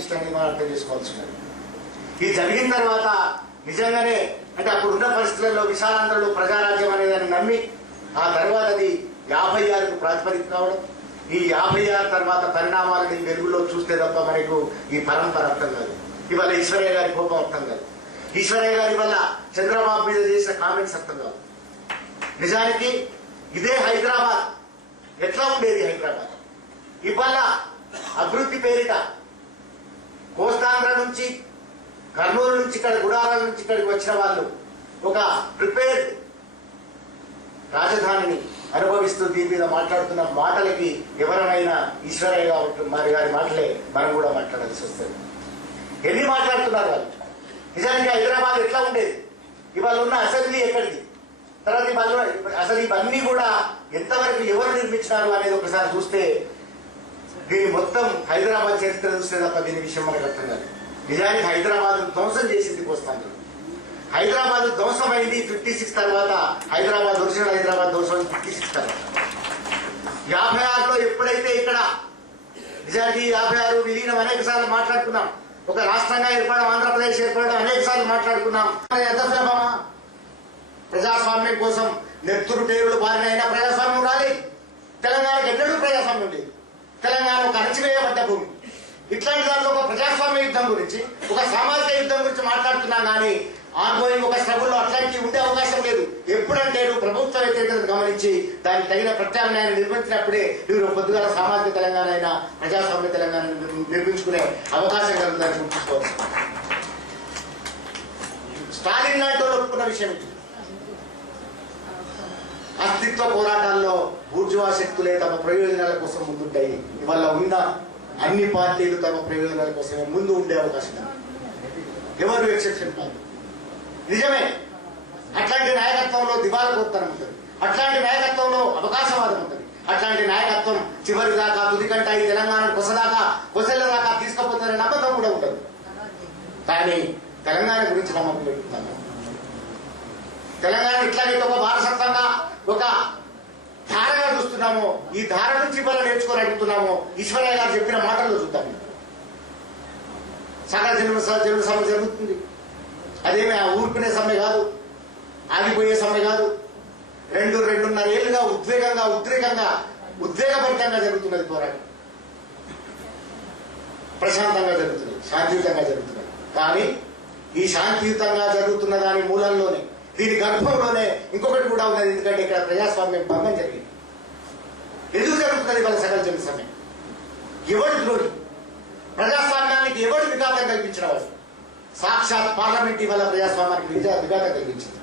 Scientist అని మనం అర్థం చేసుకోవాల్సి ఉన్నది. ఇది జరిగిన తర్వాత నిజంగానే అంటే అప్పుడున్న పరిస్థితులలో విశాలాంధ్రలో ప్రజారాజ్యం అనేదాన్ని నమ్మి ఆ తర్వాత అది 56కు ప్రాతిపదిక కావడం, ఈ 56 తర్వాత పరిణామాలని వెలుగులో చూస్తే తప్ప మనకు ఈ పరంపర అర్థం కాదు. ఇవాళ ఈశ్వరయ్య గారి కోపం అర్థం కాదు, ఈశ్వరయ్య గారి వల్ల చంద్రబాబు మీద చేసిన కామెంట్స్ అర్థం కాదు. నిజానికి ఇదే హైదరాబాద్ ఎట్లా ఉండేది? హైదరాబాద్ ఇవాళ అభివృద్ధి పేరిట కోస్తాంధ్ర నుంచి, కర్నూలు నుంచి, ఇక్కడ గుడారాల నుంచి ఇక్కడికి వచ్చిన వాళ్ళు ఒక ప్రిపేర్డ్ రాజధానిని అనుభవిస్తూ దీని మీద మాట్లాడుతున్న మాటలకి ఎవరైనా ఈశ్వరయ్య మరి గారి మాటలే మనం కూడా మాట్లాడాల్సి వస్తుంది. ఎన్ని మాట్లాడుతున్నారు వాళ్ళు? నిజానికి హైదరాబాద్ ఎట్లా ఉండేది? ఇవాళ ఉన్న అసెంబ్లీ ఎక్కడిది? తర్వాత అసలు ఇవన్నీ కూడా ఎంతవరకు ఎవరు నిర్మించినారు అనేది ఒకసారి చూస్తే దీని మొత్తం హైదరాబాద్ చరిత్ర చూస్తే తప్ప దీని విషయం మనకు అర్థం కాదు. నిజానికి హైదరాబాద్ ధ్వంసం చేసింది కోస్తాంధ్ర. హైదరాబాద్ ధ్వంసం అయింది 56 తర్వాత. హైదరాబాద్ ఒరిజినల్ హైదరాబాద్ ధ్వంసం 56 తర్వాత. 56లో ఎప్పుడైతే ఇక్కడ నిజానికి 56 విలీనం అనేక సార్లు మాట్లాడుకున్నాం. ఒక రాష్ట్రంగా ఏర్పడడం, ఆంధ్రప్రదేశ్ ఏర్పడడం అనేక సార్లు మాట్లాడుకున్నాం. ఎంత సులభమా? ప్రజాస్వామ్యం కోసం నెత్తురు టేరులు బారినైనా ప్రజాస్వామ్యం రాలేదు. తెలంగాణకు ఎన్నడూ ప్రజాస్వామ్యం లేదు. తెలంగాణ ఒక అణచివేయబడ్డ భూమి. ఇట్లాంటి దాంట్లో ఒక ప్రజాస్వామ్య యుద్ధం గురించి, ఒక సామాజిక యుద్ధం గురించి మాట్లాడుతున్నాం కానీ ఆన్గోయింగ్ ఒక స్ట్రగుల్లో అట్లాంటివి ఉండే అవకాశం లేదు. ఎప్పుడంటే నువ్వు ప్రభుత్వ వ్యతిరేకతను గమనించి దానికి తగిన ప్రత్యామ్నాయాన్ని నిర్మించినప్పుడే నువ్వు పొద్దుగాల సామాజిక తెలంగాణ అయినా ప్రజాస్వామ్య తెలంగాణ నిర్మించుకునే అవకాశం కలుగుతుందని గుర్తుంచుకోవచ్చు. స్టాలిన్ లాంటి వాళ్ళు ఒప్పుకున్న విషయం ఇది. అస్తిత్వ పోరాటాల్లో బూర్జువా శక్తులే తమ ప్రయోజనాల కోసం ముందుంటాయి. ఇవాళ ఉన్న అన్ని పార్టీలు తమ ప్రయోజనాల కోసమే ముందు ఉండే అవకాశం ఎవరు ఎక్సెప్షన్ కాదు. నిజమే, అట్లాంటి నాయకత్వంలో దివాళకోత్తరం ఉంటుంది, అట్లాంటి నాయకత్వంలో అవకాశవాదం ఉంటుంది, అట్లాంటి నాయకత్వం చివరి దాకా తుదికంట ఈ తెలంగాణ కొసల దాకా తీసుకుపోతారనే నమ్మకం కూడా ఉంటుంది. కానీ తెలంగాణ గురించి నమ్మకం పెట్టుకుంటాను. తెలంగాణ ఇట్లాగైతే ఒక వారసత్వంగా ఒక ధారగా చూస్తున్నామో, ఈ ధార నుంచి ఇవాళ నేర్చుకొని అడుగుతున్నామో ఈశ్వరయ్య గారు చెప్పిన మాటల్లో చూద్దాం. సకల జన్మ సమ్మె జరుగుతుంది. అదేమి ఆ ఊరుకునే సమ్మె కాదు, ఆగిపోయే సమ్మె కాదు. 2.5 ఏళ్లుగా ఉద్వేగభరితంగా జరుగుతున్నది పోరాటం. ప్రశాంతంగా జరుగుతుంది, శాంతియుతంగా జరుగుతున్నది. కానీ ఈ శాంతియుతంగా జరుగుతున్న దాని మూలంలోనే, దీని గర్భంలోనే ఇంకొకటి కూడా ఉన్నది. ఎందుకంటే ఇక్కడ ప్రజాస్వామ్యం భంగం జరిగింది. ఎందుకు జరుగుతున్నది వాళ్ళ సకల జన సమ్మె? ఎవడు ద్రోహి? ప్రజాస్వామ్యానికి ఎవడు విఘాతం కల్పించిన వాడు? సాక్షాత్ పార్లమెంట్ ఇవాళ ప్రజాస్వామ్యానికి విఘాతం కల్పించింది.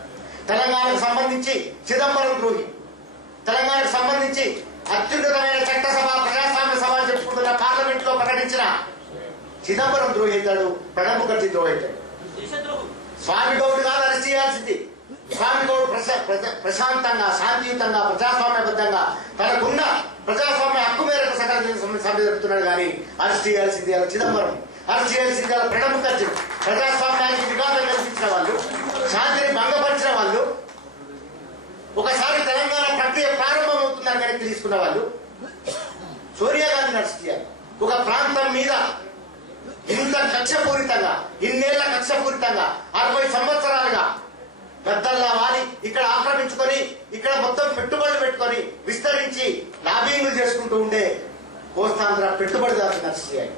తెలంగాణకు సంబంధించి చిదంబరం ద్రోహి, తెలంగాణకు సంబంధించి అత్యున్నతమైన చట్టసభ ప్రజాస్వామ్య సభ చెప్పుకుంటున్న పార్లమెంట్ లో ప్రకటించిన చిదంబరం ద్రోహి అవుతాడు, ప్రణబ్ ముఖర్జీ ద్రోహి అవుతాడు. స్వామి గౌడ్ కాదు అరెస్ట్ చేయాల్సింది. స్వామి గౌడ్ ప్రశాంతంగా, శాంతియుతంగా, ప్రజాస్వామ్యబద్ధంగా తనకున్న ప్రజాస్వామ్య హక్కు మేరకు సకల సమ్మె జరుగుతున్నాడు. కానీ అరెస్ట్ చేయాల్సింది అలా చిదంబరం, అరెస్ట్ చేయాల్సింది అలా ప్రణబ్ ముఖర్జీ. ప్రజాస్వామ్యానికి విఘాతం కల్పించిన వాళ్ళు, శాంతిని భంగపరిచిన వాళ్ళు, ఒకసారి తెలంగాణ ప్రక్రియ ప్రారంభమవుతుందని వెనక్కి తీసుకున్న వాళ్ళు సోనియా గాంధీని అరెస్ట్ చేయాలి. ఒక ప్రాంతం మీద ఇంత కక్షపూరితంగా, ఇన్నేళ్ల కక్షపూరితంగా 60 సంవత్సరాలుగా గద్దల్లా వాలి ఇక్కడ ఆక్రమించుకొని, ఇక్కడ మొత్తం పెట్టుబడులు పెట్టుకొని విస్తరించి లాబింగ్లు చేసుకుంటూ ఉండే కోస్తాంధ్ర పెట్టుబడిదారులు అరెస్ట్ చేయాలి.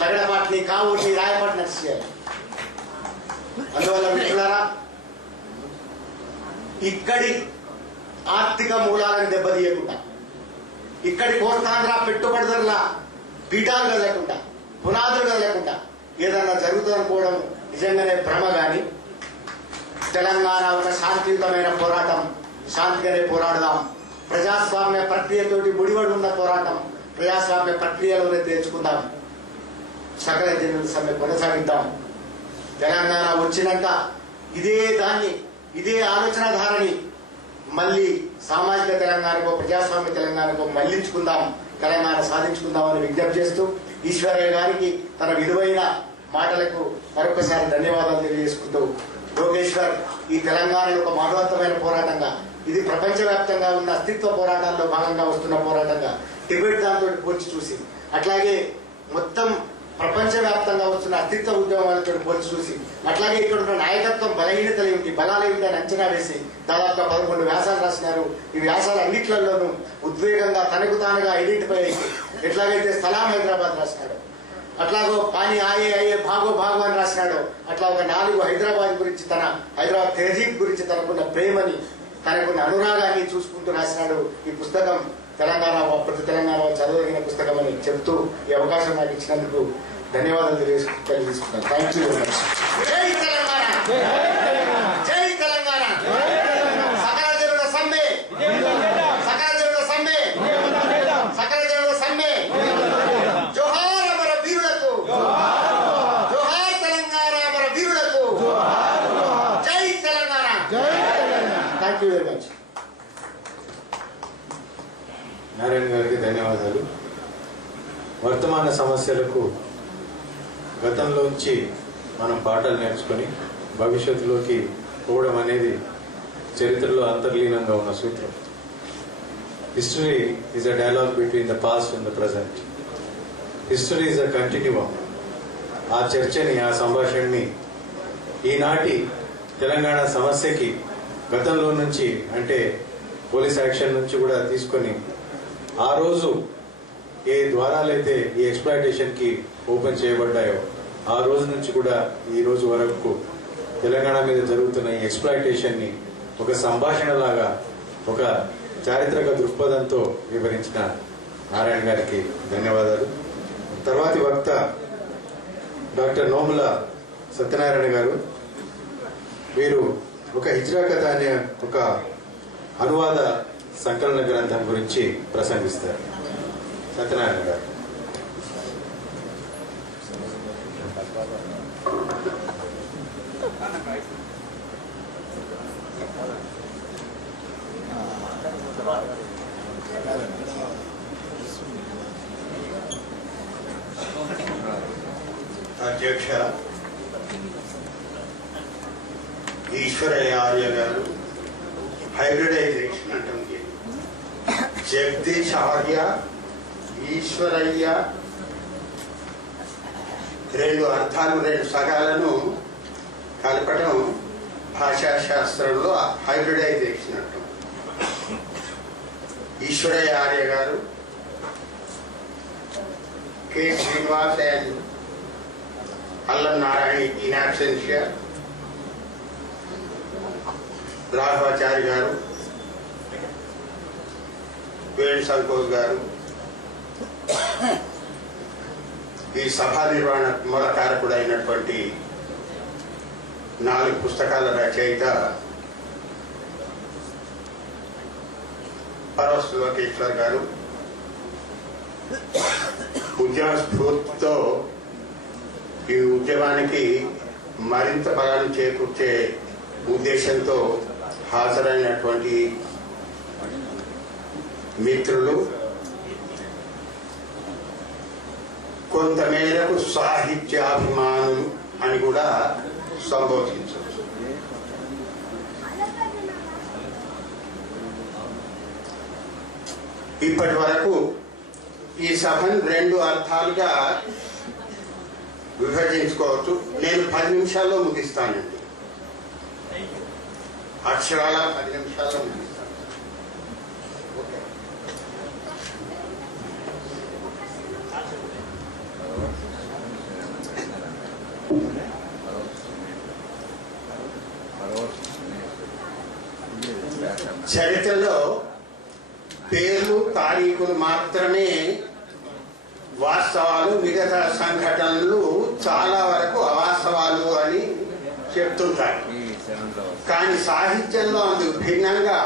లగడపాటిని, కావుని, రాయపాటిని అరెస్ట్ చేయాలి. అందువల్ల మిత్రులారా, ఇక్కడి ఆర్థిక మూలాలను దెబ్బతీయకుండా, ఇక్కడి కోస్తాంధ్ర పెట్టుబడిదారుల పీఠాలు కదలకుండా, పునాదులు కదలకుండా ఏదన్నా జరుగుతుందనుకోవడం నిజంగానే భ్రమ. కానీ తెలంగాణ ఒక శాంతియుతమైన పోరాటం, శాంతిగానే పోరాడదాం. ప్రజాస్వామ్య ప్రక్రియతోటి ముడిపడి ఉన్న పోరాటం, ప్రజాస్వామ్య ప్రక్రియలోనే తేల్చుకుందాం. సకల జనుల సమ్మె కొనసాగిద్దాం. తెలంగాణ వచ్చినాక ఇదే ఆలోచన ధారని మళ్ళీ సామాజిక తెలంగాణకో, ప్రజాస్వామ్య తెలంగాణకో మళ్లించుకుందాం, తెలంగాణ సాధించుకుందామని విజ్ఞప్తి చేస్తూ ఈశ్వరయ్య గారికి తన విలువైన మాటలకు మరొకసారి ధన్యవాదాలు తెలియజేసుకుంటూ, లోకేశ్వర్ ఈ తెలంగాణలో ఒక మహోన్నతమైన పోరాటంగా, ఇది ప్రపంచవ్యాప్తంగా ఉన్న అస్తిత్వ పోరాటాల్లో భాగంగా వస్తున్న పోరాటంగా టిబెట్ దాంతో పోల్చి చూసి, అట్లాగే మొత్తం ప్రపంచ అస్తిత్వ ఉద్యమాలతో పోల్చి చూసి, అట్లాగే ఇక్కడ ఉన్న నాయకత్వం బలహీనతలు ఏమిటి, బలాలు ఏమిటి అని అంచనా వేసి దాదాపుగా 11 వ్యాసాలు రాసినారు. ఈ వ్యాసాలు అన్నిట్లలోనూ ఉద్వేగంగా తనకు తానుగా ఐడెంటిఫై అయ్యి, ఎట్లాగైతే సలాం హైదరాబాద్ రాసినాడు, అట్లాగో పానీ ఆయే అయ్యే భాగో భాగో అని రాసినాడు, అట్లా ఒక 4 హైదరాబాద్ గురించి, తన హైదరాబాద్ తెహజీబ్ గురించి తనకున్న ప్రేమని, తనకున్న అనురాగాన్ని చూసుకుంటూ రాసినాడు. ఈ పుస్తకం ప్రతి తెలంగాణ చదవదగిన పుస్తకం అని చెప్తూ ఈ అవకాశం నాకు ఇచ్చినందుకు ధన్యవాదాలు తెలియజేసుకుంటాను. Thank you very much. జై తెలంగాణ, జై తెలంగాణ. సకల దేవుల సమ్మె, సకల దేవుల సమ్మె, సకల దేవుల సమ్మె. జోహార్ అమర వీరులకు, జోహార్ తెలంగాణ అమర వీరులకు, జై Telangana. Thank you very much. Narayana గారికి ధన్యవాదాలు. వర్తమాన సమస్యలకు గతంలోంచి మనం పాఠాలు నేర్చుకొని భవిష్యత్తులోకి పోవడం అనేది చరిత్రలో అంతర్లీనంగా ఉన్న సూత్రం. History is a dialogue between the past and the present. History is a continuum. ఆ చర్చని, ఆ సంభాషణని ఈనాటి తెలంగాణ సమస్యకి గతంలో నుంచి, అంటే పోలీస్ యాక్షన్ నుంచి కూడా తీసుకొని, ఆ రోజు ఏ ద్వారాలైతే ఈ ఎక్స్‌ప్లాయిటేషన్కి ఓపెన్ చేయబడ్డాయో ఆ రోజు నుంచి కూడా ఈ రోజు వరకు తెలంగాణ మీద జరుగుతున్న ఈ ఎక్స్‌ప్లాయిటేషన్ని ఒక సంభాషణలాగా, ఒక చారిత్రక దృక్పథంతో వివరించిన నారాయణ గారికి ధన్యవాదాలు. తర్వాతి వక్త డాక్టర్ నోముల సత్యనారాయణ గారు. వీరు ఒక హిజ్రా కథ అనే ఒక అనువాద సంకలన గ్రంథం గురించి ప్రసంగిస్తారు. సత్యనారాయణ గారు. అధ్యక్ష ఈశ్వరయ్య ఆర్య గారు, హైబ్రిడైజేషన్ అంటుంది. జగదీష్ ఆర్య, ఈశ్వరయ్య, 2 అర్థాలు 2 సగాలను కలపడం భాషా శాస్త్రంలో హైబ్రిడైజేషన్ అంటాం. ఈశ్వరయ్య ఆర్య గారు, కె శ్రీనివాస్ అండ్ అల్లం నారాయణ ఇన్ అబ్సెన్షియా, రాఘవాచారి గారు, వేణు సంతోష్ గారు, ఈ సభా నిర్వహణ మూలకారకుడైనటువంటి 4 పుస్తకాల రచయిత పరవశ లోకేశ్వర్ గారు, ఉద్యమ స్ఫూర్తితో ఈ ఉద్యమానికి మరింత బలాన్ని చేకూర్చే ఉద్దేశంతో హాజరైనటువంటి మిత్రులు, కొంతమేరకు సాహిత్యాభిమానులు అని కూడా సంబోధించవచ్చు. ఇప్పటి వరకు ఈ సభను 2 అర్థాలుగా విభజించుకోవచ్చు. నేను 10 నిమిషాల్లో ముగిస్తానండి. అక్షరాల 10 నిమిషాల్లో ముగిస్తాను. ఓకే. చరిత్రలో పేర్లు, తారీఖులు మాత్రమే వాస్తవాలు, మిగతా సంఘటనలు చాలా వరకు అవాస్తవాలు అని చెప్తుంటారు. కానీ సాహిత్యంలో అందుకు భిన్నంగా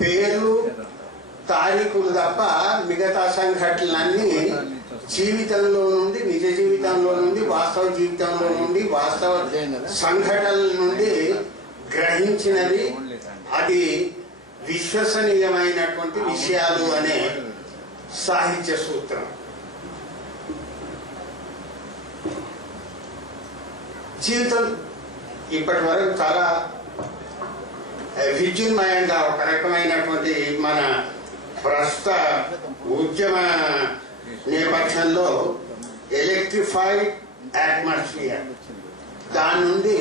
పేర్లు, తారీఖులు తప్ప మిగతా సంఘటనలన్నీ జీవితంలో నుండి, నిజ జీవితంలో నుండి, వాస్తవ జీవితంలో నుండి, వాస్తవ సంఘటనల నుండి గ్రహించినది, అది విశ్వసనీయమైనటువంటి విషయాలు అనే సాహిత్య సూత్రం. జీవితం ఇప్పటి వరకు చాలా విద్యున్మయంగా ఒక రకమైనటువంటి మన ప్రస్తుత ఉద్యమ నేపథ్యంలో ఎలక్ట్రిఫైడ్ అట్మాస్ఫియర్, దాని నుండి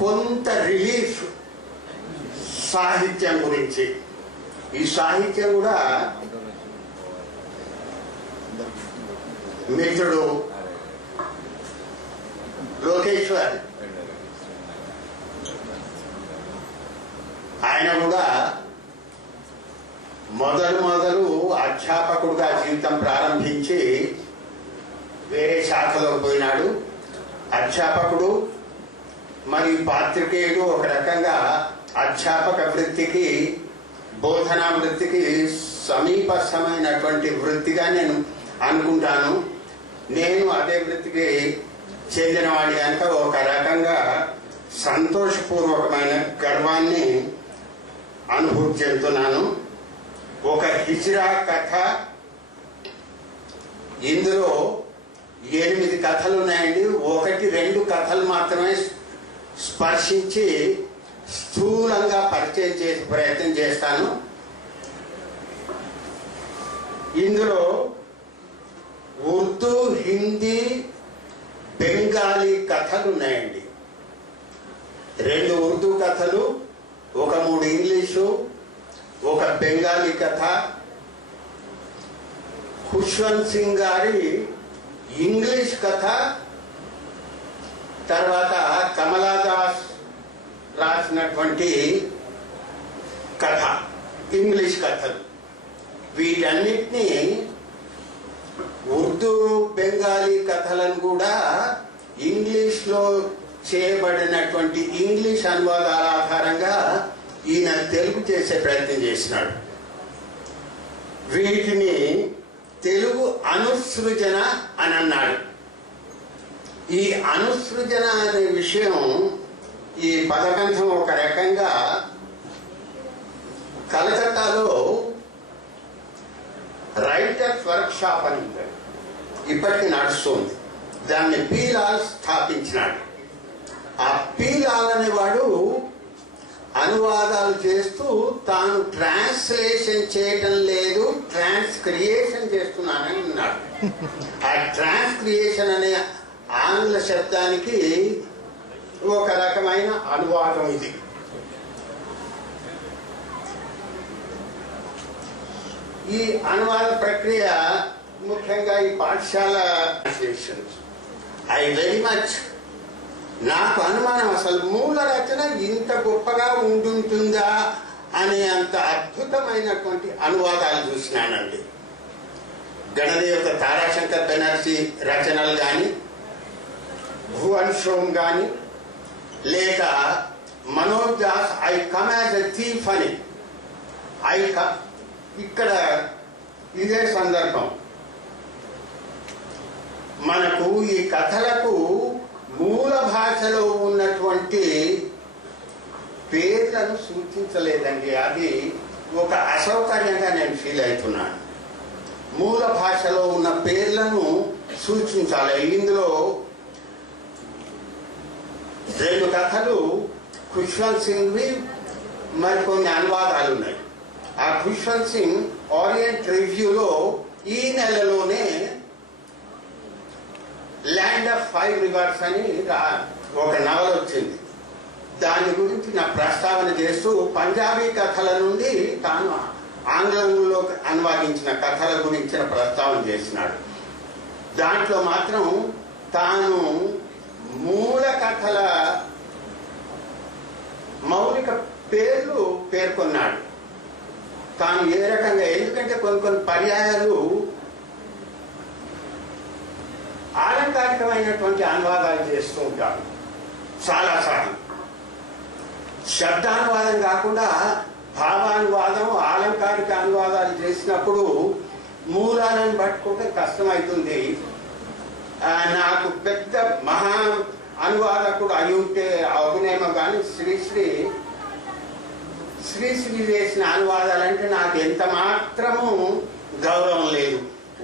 కొంత రిలీఫ్ సాహిత్యం గురించి. ఈ సాహిత్యం కూడా మిత్రుడు లోకేశ్వర్ ఆయన కూడా మొదలు అధ్యాపకుడుగా జీవితం ప్రారంభించి వేరే శాఖలోకి పోయినాడు. అధ్యాపకుడు మరియు పాత్రికేయుడు ఒక రకంగా అధ్యాపక వృత్తికి, బోధనా వృత్తికి సమీపస్థమైనటువంటి వృత్తిగా నేను అనుకుంటాను. నేను అదే వృత్తికి చెందినవాడి కనుక ఒక రకంగా సంతోషపూర్వకమైన గర్వాన్ని అనుభూతి చెందుతున్నాను. ఒక హిజ్రా కథ, ఇందులో 8 కథలు ఉన్నాయండి. 1-2 కథలు మాత్రమే స్పర్శించి స్థూలంగా పరిచయం చేసే ప్రయత్నం చేస్తాను. ఇందులో ఉర్దూ, హిందీ, బెంగాలీ కథలు ఉన్నాయండి. 2 ఉర్దూ కథలు, 3 ఇంగ్లీషు, 1 బెంగాలీ కథ. ఖుష్వంత్ సింగ్ గారి ఇంగ్లీష్ కథ, తర్వాత కమలాదాస్ రాసినటువంటి కథ, ఇంగ్లీష్ కథలు. వీటన్నిటినీ ఉర్దూ, బెంగాలీ కథలను కూడా ఇంగ్లీష్లో చేయబడినటువంటి ఇంగ్లీష్ అనువాదాల ఆధారంగా ఈయన తెలుగు చేసే ప్రయత్నం చేసినాడు. వీటిని తెలుగు అనుసృజన అని అన్నాడు. ఈ అనుసృజన అనే విషయం, ఈ పదబంధం ఒక రకంగా కలకత్తాలో రైటర్స్ వర్క్ షాప్ అని ఉంటుంది, ఇప్పటికీ నడుస్తుంది. దాన్ని పీలాల్ స్థాపించినాడు. ఆ పీలాల్ అనేవాడు అనువాదాలు చేస్తూ తాను ట్రాన్స్లేషన్ చేయటం లేదు, ట్రాన్స్క్రియేషన్ చేస్తున్నానని అన్నాడు. ఆ ట్రాన్స్క్రియేషన్ అనే ఆంగ్ల శబ్దానికి ఒక రకమైన అనువాదం ఇది. ఈ అనువాద ప్రక్రియ ముఖ్యంగా ఈ పాఠశాల ట్రాన్స్లేషన్స్ ఐ వెరీ మచ్, నాకు అనుమానం అసలు మూల రచన ఇంత గొప్పగా ఉంటుందా అనే అంత అద్భుతమైనటువంటి అనువాదాలు చూసినానండి. గణదేవత తారాశంకర్ బెనర్జీ రచనలు కానీ, భువన్ షోమ్ కానీ, లేక Manoj Das I come as a thief అని ఇక్కడ ఇదే సందర్భం. మనకు ఈ కథలకు మూల భాషలో ఉన్నటువంటి పేర్లను సూచించలేదండి. అది ఒక అసౌకర్యంగా నేను ఫీల్ అవుతున్నాను. మూల భాషలో ఉన్న పేర్లను సూచించాలి. ఇందులో 2 కథలు ఖుష్వంత్ సింగ్వి, మరికొన్ని అనువాదాలు ఉన్నాయి. ఆ ఖుష్వంత్ సింగ్ ఓరియంట్ రివ్యూలో ఈ నెలలోనే ల్యాండ్ ఆఫ్ 5 రివర్స్ అని ఒక నవల వచ్చింది. దాని గురించి నా ప్రస్తావన చేస్తూ పంజాబీ కథల నుండి తాను ఆంగ్లంలో అనువాదించిన కథల గురించిన ప్రస్తావన చేసినాడు. దాంట్లో మాత్రం తాను మూల కథల మౌలిక పేర్లు పేర్కొన్నాడు. తాను ఏ రకంగా, ఎందుకంటే కొన్ని పర్యాయాలు ఆలంకారికమైనటువంటి అనువాదాలు చేస్తూ ఉంటాను. చాలాసార్లు శబ్దానువాదం కాకుండా భావానువాదం, ఆలంకారిక అనువాదాలు చేసినప్పుడు మూలాలను పట్టుకుంటే కష్టమవుతుంది. నాకు పెద్ద మహా అనువాదకుడు అయి ఉంటే అవునేమో కానీ శ్రీశ్రీ చేసిన అనువాదాలంటే నాకు ఎంత మాత్రము గౌరవం లేదు.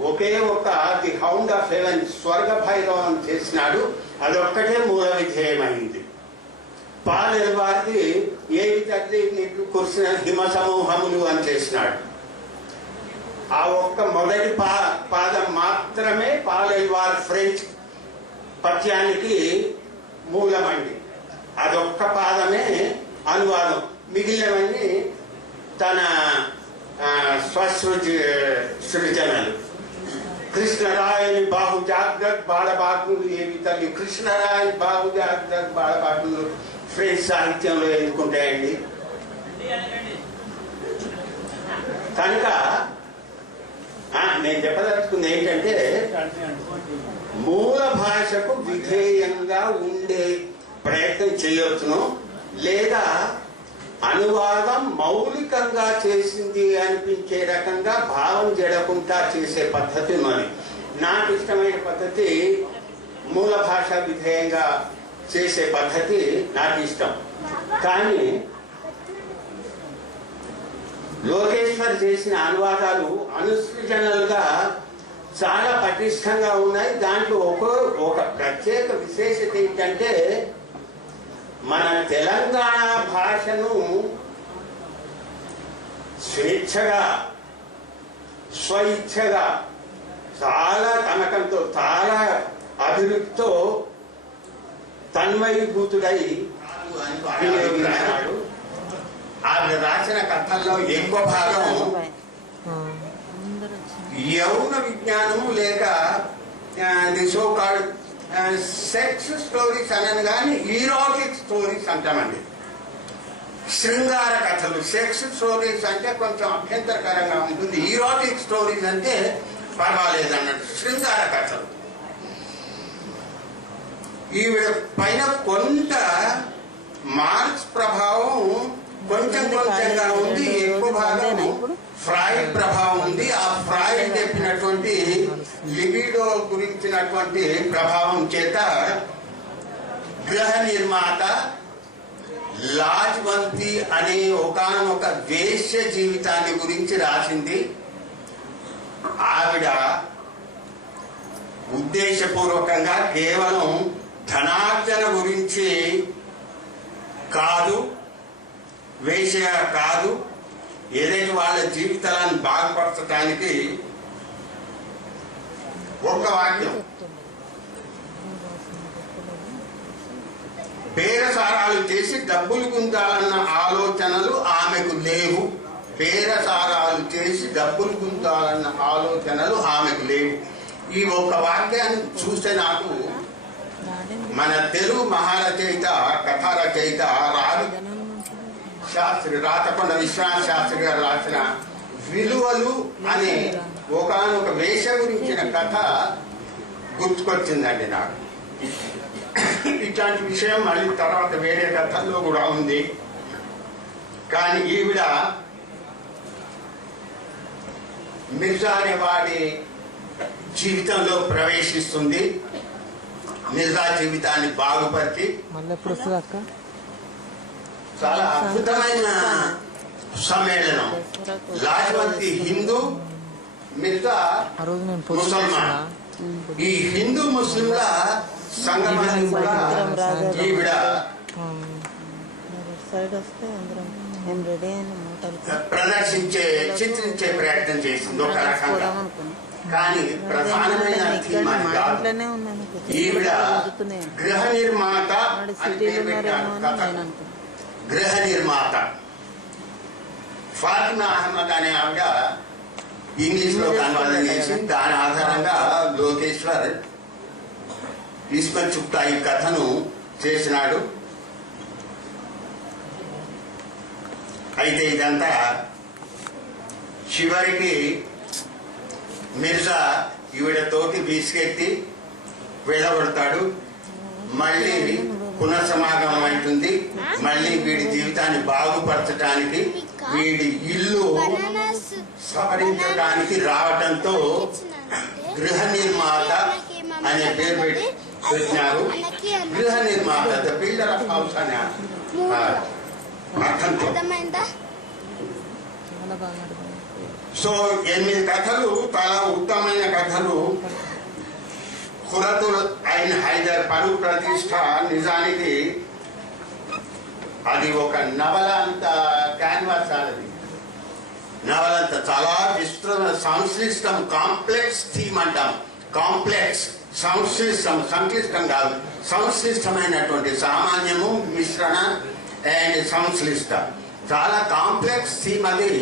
ఒకే ఒక ది హౌండ్ ఆఫ్ హెవెన్, స్వర్గ భైరవం చేసినాడు, అదొక్కటే మూల విజయమైంది. పాలెల వారిది ఏవి తల్లి నీకు కురిసిన హిమ సమూహములు అని చేసినాడు. ఆ ఒక్క మొదటి పాదం మాత్రం మాత్రమే పాలెల్వార్ ఫ్రెంచ్ పద్యానికి మూలమండి. అదొక్క పాదమే అనువాదం, మిగిలినవన్నీ తన సృజనలు. కృష్ణరాయని బాహు జాగ్రత్త బాలబాటులు ఏవి తల్లి, కృష్ణరాయని బాహు జాగ్రత్త బాలబాటులు ఫ్రెంచ్ సాహిత్యంలో ఎందుకుంటాయండి? కనుక నేను చెప్పదలుచుకుంది ఏంటంటే, మూల భాషకు విధేయంగా ఉండే ప్రయత్నం చేయవచ్చును, లేదా అనువాదం మౌలికంగా చేసింది అనిపించే రకంగా భావం జడకుండా చేసే పద్ధతి ఉన్నది. నాకు ఇష్టమైన పద్ధతి మూల భాష విధేయంగా చేసే పద్ధతి నాకు ఇష్టం. కానీ లోకేశ్వర్ చేసిన అనువాదాలు అనుసృజనలుగా చాలా పటిష్టంగా ఉన్నాయి. దాంట్లో ఒక ప్రత్యేక విశేషత ఏంటంటే, మన తెలంగాణ భాషను స్వేచ్ఛగా స్వయిచ్ఛగా చాలా తనకంతో చాలా అభివృద్ధితో తన్మయీభూతుడై వినియోగించాడు. ఆవిడ రాసిన కథల్లో ఎక్కువ భాగం యౌన విజ్ఞానము లేక the so called sex stories అనని కానీ ఈరోటిక్ స్టోరీస్ అంటామండి. శృంగార కథలు. సెక్స్ స్టోరీస్ అంటే కొంచెం అభ్యంతరకరంగా ఉంటుంది, ఈరోటిక్ స్టోరీస్ అంటే పర్వాలేదు అన్నట్టు. శృంగార కథలు ఈవిడ పైన కొంత మార్క్స్ ప్రభావం కొంచెం కొంచెంగా ఉంది, ఎక్కువ భాగం ఫ్రాయిడ్ ప్రభావం ఉంది. ఆ ఫ్రాయిడ్ చెప్పినటువంటి లిబిడో గురించినటువంటి ప్రభావం చేత గృహ నిర్మాత లాజ్వంతి అనే ఒకానొక వేశ్య జీవితాన్ని గురించి రాసింది. ఆవిడ ఉద్దేశపూర్వకంగా కేవలం ధనార్జన గురించి కాదు, వేశ్య కాదు, ఏదైతే వాళ్ళ జీవితాలను బాగుపరచడానికి ఒక్క వాక్యం, బేరసారాలు చేసి డబ్బులు గుంజాలన్న ఆలోచనలు ఆమెకు లేవు. బేరసారాలు చేసి డబ్బులు గుంజాలన్న ఆలోచనలు ఆమెకు లేవు. ఈ ఒక్క వాక్యాన్ని చూస్తే నాకు మన తెలుగు మహారచయిత కథా రచయిత రావి శాస్త్రి, రాచకొండ విశ్వనాథ శాస్త్రి గారు రాసిన విలువలు అనే ఒకానొక వేష గురించిన కథ గుర్తుకొచ్చిందండి నాకు. ఇట్లాంటి విషయం మళ్ళీ తర్వాత వేరే కథల్లో కూడా ఉంది. కానీ ఈవిడ మిర్జా అనే వాడి జీవితంలో ప్రవేశిస్తుంది. మిర్జా జీవితాన్ని బాగుపరిచి చాలా అద్భుతమైన సమ్మేళనం. లాజ్వంతి హిందూ, మిర్జా ముసల్మాన్. ఈ హిందూ ముస్లింల సంగమాన్ని కూడా ఈవిడ చిత్రించే ప్రయత్నం చేసింది ఒక రకంగా. కానీ ప్రధానమైన థీమ్ అది కాదు. ఈవిడ గృహ నిర్మాత అని పేరు పెట్టారు కథ. గృహ నిర్మాత ఫాతిమా అహ్మద్ అనే ఆవిడ ఇంగ్లీష్ లో అనువాదం చేసి దాని ఆధారంగా లోకేశ్వర్ ఇస్మత్ చుక్తా ఈ కథను చేసినాడు. అయితే ఇదంతా చివరికి మిర్జా ఈవిడతోటి విసిగెత్తి వెళ్ళగొడతాడు. మళ్ళీ పునఃసమాగమం అవుతుంది. మళ్ళీ వీడి జీవితాన్ని బాగుపరచడానికి, వీడి ఇల్లు సవరించడానికి రావడంతో గృహ నిర్మాత అనే పేరు పెట్టినారు. గృహ నిర్మాత, ద బిల్డర్ ఆఫ్ హౌస్ అనే అర్థంతో. సో 8 కథలు, చాలా ఉత్తమమైన కథలు. ఖురతుల్ ఐన్ హైదర్ పరువు ప్రతిష్ట నిజానికి అది ఒక నవల అంత క్యాన్వాస్. అది నవల అంత చాలా విస్తృత సంశ్లిష్టం, కాంప్లెక్స్ థీమ్ అంటాం. కాంప్లెక్స్ సంక్లిష్టం కాదు, సంశ్లిష్టమైనటువంటి సామాన్యము మిశ్రణ అండ్ సంశ్లిష్ట చాలా కాంప్లెక్స్ థీమ్ అది.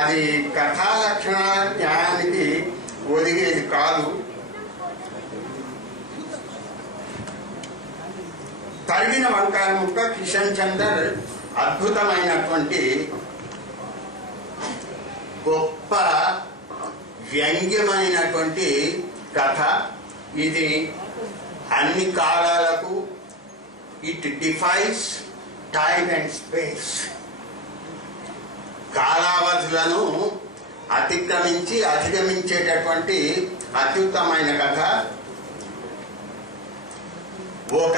అది కథా లక్షణ న్యాయానికి ఒదిగేది కాదు. తరిగిన వంకాయ ముక్క కిషన్ చందర్ అద్భుతమైనటువంటి గొప్ప వ్యంగ్యమైనటువంటి కథ ఇది. అన్ని కాలాలకు it defies time and space. కాలావధులను అధిగమించేటటువంటి అత్యుత్తమైన కథ. ఒక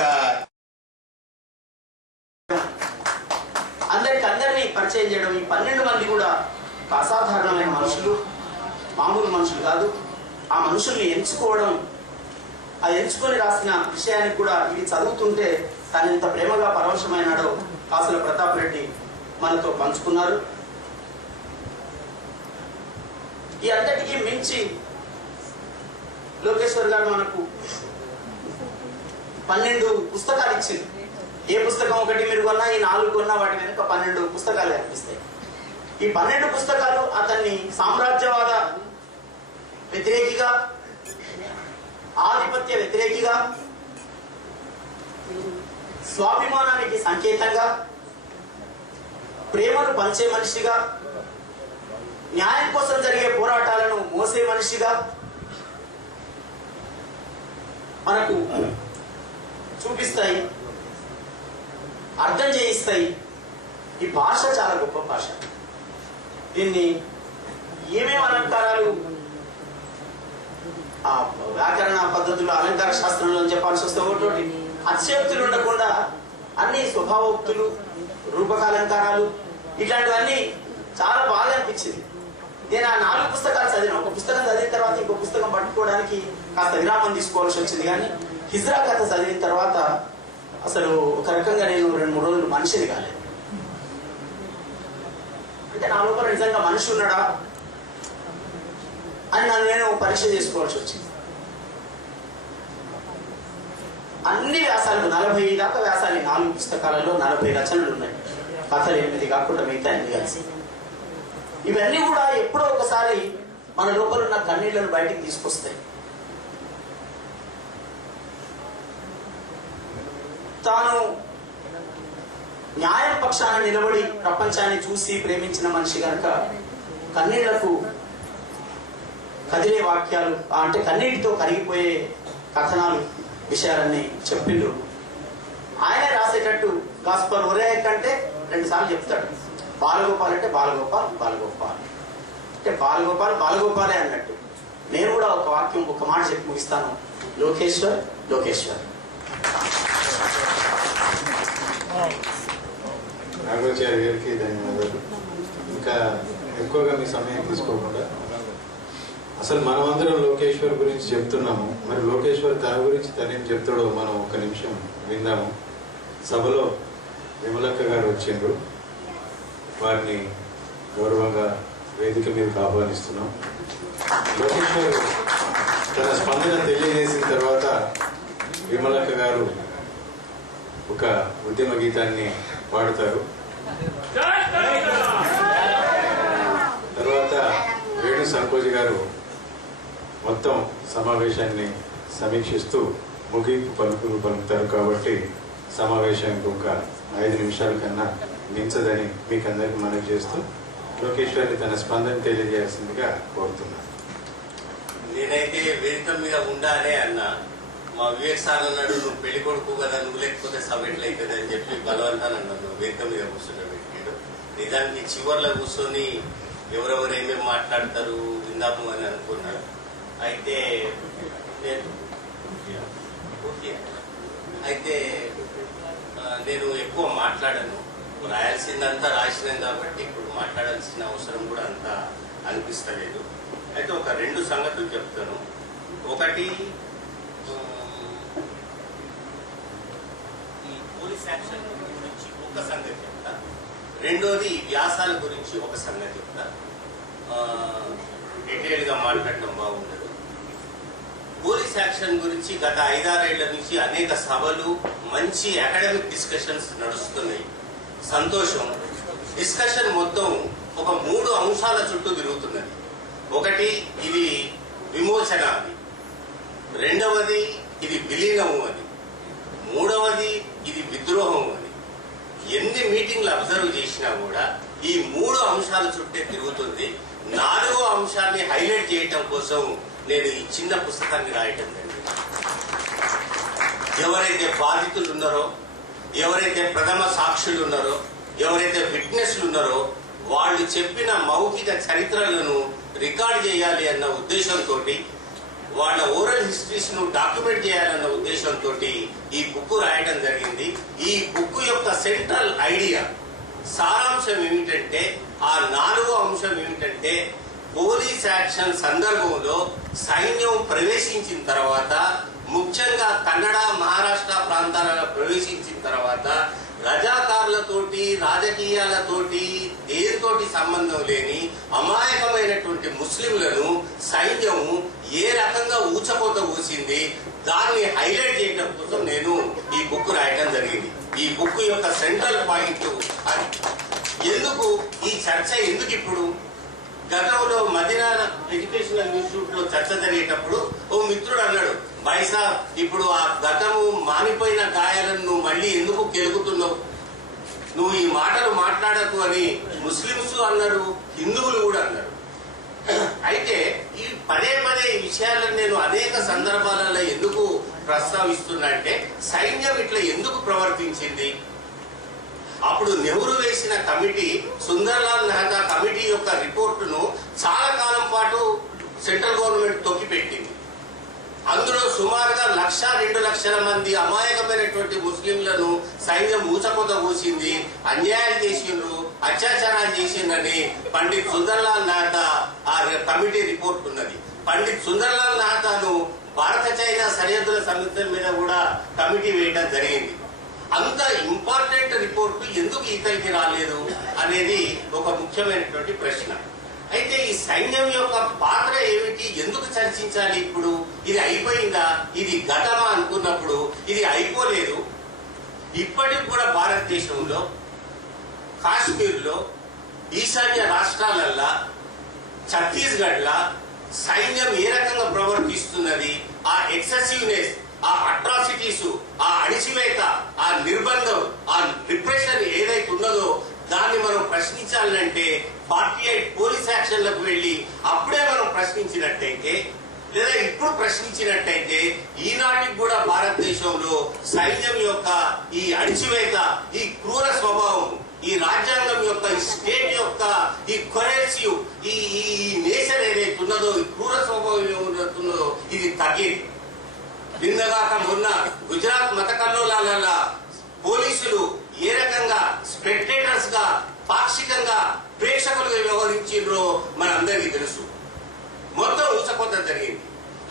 అందరినీ పరిచయం చేయడం. ఈ 12 మంది కూడా అసాధారణమైన మనుషులు, మామూలు మనుషులు కాదు. ఆ మనుషుల్ని ఎంచుకోవడం, ఆ ఎంచుకొని రాసిన విషయానికి కూడా ఇది చదువుతుంటే తను ఎంత ప్రేమగా పరవశమైనాడో కాసుల ప్రతాప్ రెడ్డి మనతో పంచుకున్నారు. ఈ అంతటికి మించి లోకేశ్వర్ గారు మనకు 12 పుస్తకాలు ఇచ్చింది. ఏ పుస్తకం ఒకటి మీరు కొన్నా, ఈ 4 కొన్నా వాటి వెనుక 12 పుస్తకాలు కనిపిస్తాయి. ఈ 12 పుస్తకాలు అతన్ని సామ్రాజ్యవాద వ్యతిరేకిగా, ఆధిపత్య వ్యతిరేకిగా, స్వాభిమానానికి సంకేతంగా, ప్రేమను పంచే మనిషిగా, న్యాయం కోసం జరిగే పోరాటాలను మోసే మనిషిగా మనకు చూపిస్తాయి, అర్థం చేయిస్తాయి. ఈ భాష చాలా గొప్ప భాష. దీన్ని ఏమేమి అలంకారాలు, ఆ వ్యాకరణ పద్ధతులు, అలంకార శాస్త్రంలో చెప్పాల్సి వస్తే ఒకటి అతిశయోక్తులు ఉండకుండా అన్ని స్వభావోక్తులు, రూపకాలంకారాలు, ఇట్లాంటివన్నీ చాలా బాగా అనిపించింది. నేను ఆ 4 పుస్తకాలు చదివాను. ఒక పుస్తకం చదివిన తర్వాత ఇంకో పుస్తకం పట్టుకోవడానికి కాస్త విరామం తీసుకోవాల్సి వచ్చింది. కానీ హిజ్రా కథ చదివిన తర్వాత అసలు ఒక రకంగా నేను 2-3 రోజులు మనిషిని కాలేదు. అంటే నా లోపల నిజంగా మనిషి ఉన్నాడా అని నన్ను నేను పరీక్ష చేసుకోవాల్సి వచ్చింది. అన్ని వ్యాసాలు 40 దాకా వ్యాసాలు 4 పుస్తకాలలో 40 రచనలు ఉన్నాయి. కథలు 8 కాకుండా మిగతా 8 కలిసి. ఇవన్నీ కూడా ఎప్పుడో ఒకసారి మన లోపల ఉన్న కన్నీళ్లను బయటికి తీసుకొస్తాయి. తాను న్యాయం పక్షాన నిలబడి ప్రపంచాన్ని చూసి ప్రేమించిన మనిషి కనుక కన్నీళ్లకు కదిలే వాక్యాలు, అంటే కన్నీటితో కరిగిపోయే కథనాలు, విషయాలన్నీ చెప్పిండు. ఆయనే రాసేటట్టు గాస్పర్ ఒరే కంటే 2 సార్లు చెప్తాడు. బాలగోపాల్ అంటే బాలగోపాల్, బాలగోపాల్ అంటే బాలగోపాల్, బాలగోపాలే అన్నట్టు. నేను కూడా ఒక వాక్యం, ఒక మాట చెప్పి ముగిస్తాను. లోకేశ్వర్, లోకేశ్వర్. నాగోచారి గారికి ధన్యవాదాలు. ఇంకా ఎక్కువగా మీ సమయం తీసుకోకుండా అసలు మనమందరం లోకేశ్వర్ గురించి చెప్తున్నాము. మరి లోకేశ్వర్ తన గురించి తనేం చెప్తాడో మనం 1 నిమిషం విందాము. సభలో విమలక్క గారు వచ్చిండ్రు. వారిని గౌరవంగా వేదిక మీదకి ఆహ్వానిస్తున్నాం. లోకేశ్వర్ తన స్పందన తెలియజేసిన తర్వాత విమలక్క గారు ఒక ఉద్యమ గీతాన్ని పాడుతారు. తర్వాత వేణు సంకోజి గారు మొత్తం సమావేశాన్ని సమీక్షిస్తూ ముగింపు పలుకులు పలుకుతారు. కాబట్టి సమావేశం ఇంకొక 5 నిమిషాల కన్నా మించదని మీకు అందరికీ మనవి చేస్తూ లోకేశ్వర్ని తన స్పందన తెలియజేయాల్సిందిగా కోరుతున్నాను. నేనైతే వేదిక మీద ఉండాలే అన్నా, మా వివేక్ సార్ అన్నాడు నువ్వు పెళ్లి కొడుకు కదా, నువ్వు లేకపోతే సభ ఎట్లయితుంది అని చెప్పి బలవంతాన్ని అన్నాను. వేదిక మీద కూర్చుంటాడు. నిజానికి చివర్లో కూర్చొని ఎవరెవరు ఏమేమి మాట్లాడతారు విందాము అని అనుకున్నాను. అయితే నేను ఎక్కువ మాట్లాడాను. రాయాల్సిందంతా రాసినాం కాబట్టి ఇప్పుడు మాట్లాడాల్సిన అవసరం కూడా అంత అనిపిస్తలేదు. అయితే ఒక 2 సంగతులు చెప్తాను. ఒకటి, ఈ పోలీస్ యాక్షన్ గురించి ఒక సంగతి చెప్తా. రెండోది వ్యాసాల గురించి ఒక సంగతి చెప్తా. డీటెయిల్గా మాట్లాడటం బాగుండదు. పోలీస్ యాక్షన్ గురించి గత 5-6 ఏళ్ల నుంచి అనేక సభలు, మంచి అకాడమిక్ డిస్కషన్స్ నడుస్తున్నాయి. సంతోషం. డిస్కషన్ మొత్తం ఒక 3 అంశాల చుట్టూ తిరుగుతున్నది. ఒకటి, ఇది విమోచన అని. రెండవది, ఇది విలీనము అని. మూడవది, ఇది విద్రోహం అని. ఎన్ని మీటింగ్లు అబ్జర్వ్ చేసినా కూడా ఈ 3 అంశాల చుట్టే తిరుగుతుంది. 4వ అంశాన్ని హైలైట్ చేయటం కోసం నేను ఈ చిన్న పుస్తకాన్ని రాయటం జరిగింది. ఎవరైతే బాధితులు ఉన్నారో, ఎవరైతే ప్రథమ సాక్షులు ఉన్నారో, ఎవరైతే విట్నెస్లు ఉన్నారో వాళ్ళు చెప్పిన మౌఖిక చరిత్రలను రికార్డ్ చేయాలి అన్న ఉద్దేశంతో, వాళ్ళ ఓరల్ హిస్టరీస్ ను డాక్యుమెంట్ చేయాలన్న ఉద్దేశంతో ఈ బుక్ రాయడం జరిగింది. ఈ బుక్ యొక్క సెంట్రల్ ఐడియా, సారాంశం ఏమిటంటే, ఆ 4వ అంశం ఏమిటంటే, పోలీస్ యాక్షన్ సందర్భంలో సైన్యం ప్రవేశించిన తర్వాత, ముఖ్యంగా కన్నడ, మహారాష్ట్ర ప్రాంతాలలో ప్రవేశించిన తర్వాత రజాకారులతోటి, రాజకీయాలతోటి, దేనితోటి సంబంధం లేని అమాయకమైనటువంటి ముస్లింలను సైన్యం ఏ రకంగా ఊచకోత కూసింది, దాన్ని హైలైట్ చేయడం కోసం నేను ఈ బుక్ రాయడం జరిగింది. ఈ బుక్ యొక్క సెంట్రల్ పాయింట్ అది. ఎందుకు ఈ చర్చ, ఎందుకు ఇప్పుడు? గతంలో మదీనా ఎడ్యుకేషనల్ ఇన్స్టిట్యూట్ లో చర్చ జరిగేటప్పుడు ఓ మిత్రుడు అన్నాడు, బైసా ఇప్పుడు ఆ గతము మానిపోయిన గాయాలను నువ్వు మళ్ళీ ఎందుకు కెలుగుతున్నావు, నువ్వు ఈ మాటలు మాట్లాడకు అని ముస్లింస్ అన్నారు, హిందువులు కూడా అన్నారు. అయితే ఈ పదే ఈ విషయాలను నేను అనేక సందర్భాలలో ఎందుకు ప్రస్తావిస్తున్నా అంటే, సైన్యం ఇట్లా ఎందుకు ప్రవర్తించింది? అప్పుడు నెహ్రూ వేసిన కమిటీ, సుందర్లాల్ మెహతా కమిటీ యొక్క రిపోర్టును చాలా కాలం పాటు సెంట్రల్ గవర్నమెంట్ తొక్కిపెట్టింది. అందులో సుమారుగా 1-2 లక్షల మంది అమాయకమైనటువంటి ముస్లింలను సైన్యం ఊచకోత కూసింది, అన్యాయం చేసిండ్రు, అత్యాచారాలు చేసిందని పండిత్ సుందర్లాల్ మెహతా ఆ కమిటీ రిపోర్ట్ ఉన్నది. పండిత్ సుందర్లాల్ మెహతాను భారత చైనా సరిహద్దుల సమస్యల మీద కూడా కమిటీ వేయడం జరిగింది. అంత ఇంపార్టెంట్ రిపోర్టు ఎందుకు ఇతనికి రాలేదు అనేది ఒక ముఖ్యమైనటువంటి ప్రశ్న. అయితే ఈ సైన్యం యొక్క పాత్ర ఏమిటి, ఎందుకు చర్చించాలి ఇప్పుడు? ఇది అయిపోయిందా, ఇది గతమా అనుకున్నప్పుడు ఇది అయిపోలేదు. ఇప్పటికి కూడా భారతదేశంలో, కాశ్మీర్లో, ఈశాన్య రాష్ట్రాలల్లా, ఛత్తీస్గఢ్లా సైన్యం ఏ రకంగా ప్రవర్తిస్తున్నది, ఆ ఎక్సెసివ్నెస్, ఆ అట్రాసిటీస్, ఆ అణిచివేత, ఆ నిర్బంధం, ఆ రిప్రెషన్ ఏదైతే ఉన్నదో దాన్ని మనం ప్రశ్నించాలంటే 48 పోలీస్ యాక్షన్లకు వెళ్లి అప్పుడే మనం ప్రశ్నించినట్టయితే, లేదా ఇప్పుడు ప్రశ్నించినట్టయితే, ఈనాటికి కూడా భారతదేశంలో సైన్యం యొక్క ఈ అణిచివేత, ఈ క్రూర స్వభావం, ఈ రాజ్యాంగం యొక్క, ఈ స్టేట్ యొక్క ఈ కొరెసివ్, ఈ నేచర్ ఏదైతే ఉన్నదో, ఈ క్రూర స్వభావం ఏమవుతున్నదో ఇది తగ్గేది. నిన్నగాక మొన్న గుజరాత్ మత కల్లోలాల పోలీసులు ఏ రకంగా స్పెక్టేటర్స్ గా, పాక్షికంగా ప్రేక్షకులుగా వ్యవహరించిండ్రో మనందరికీ తెలుసు. మొత్తం ఊచకోత జరిగింది.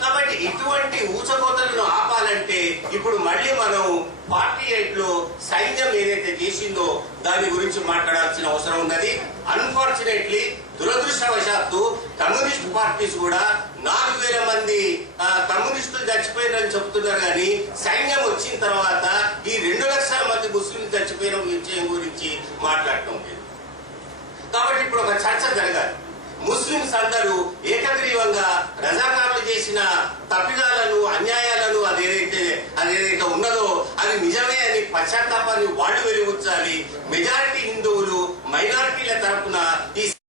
కాబట్టి ఇటువంటి ఊచకోతలను ఆపాలంటే ఇప్పుడు మళ్ళీ మనం 48 లో సైన్యం ఏదైతే చేసిందో దాని గురించి మాట్లాడాల్సిన అవసరం ఉన్నది. అన్ఫార్చునేట్లీ, దురదృష్టవశాత్తు కమ్యూనిస్ట్ పార్టీస్ కూడా 4000 మంది కమ్యూనిస్టులు చచ్చిపోయారని చెప్తున్నారు, కానీ సైన్యం వచ్చిన తర్వాత ఈ 2 లక్షల మంది ముస్లింలు చచ్చిపోయిన విషయం గురించి మాట్లాడటం లేదు. కాబట్టి ఇప్పుడు ఒక చర్చ జరగాలి. ముస్లింస్ అందరూ ఏకగ్రీవంగా రజాకారులు చేసిన తప్పిదాలను, అన్యాయాలను అదేదైతే ఉన్నదో అది నిజమే అని పశ్చాత్తాపాన్ని వాళ్ళు వెలిగించాలి. మెజారిటీ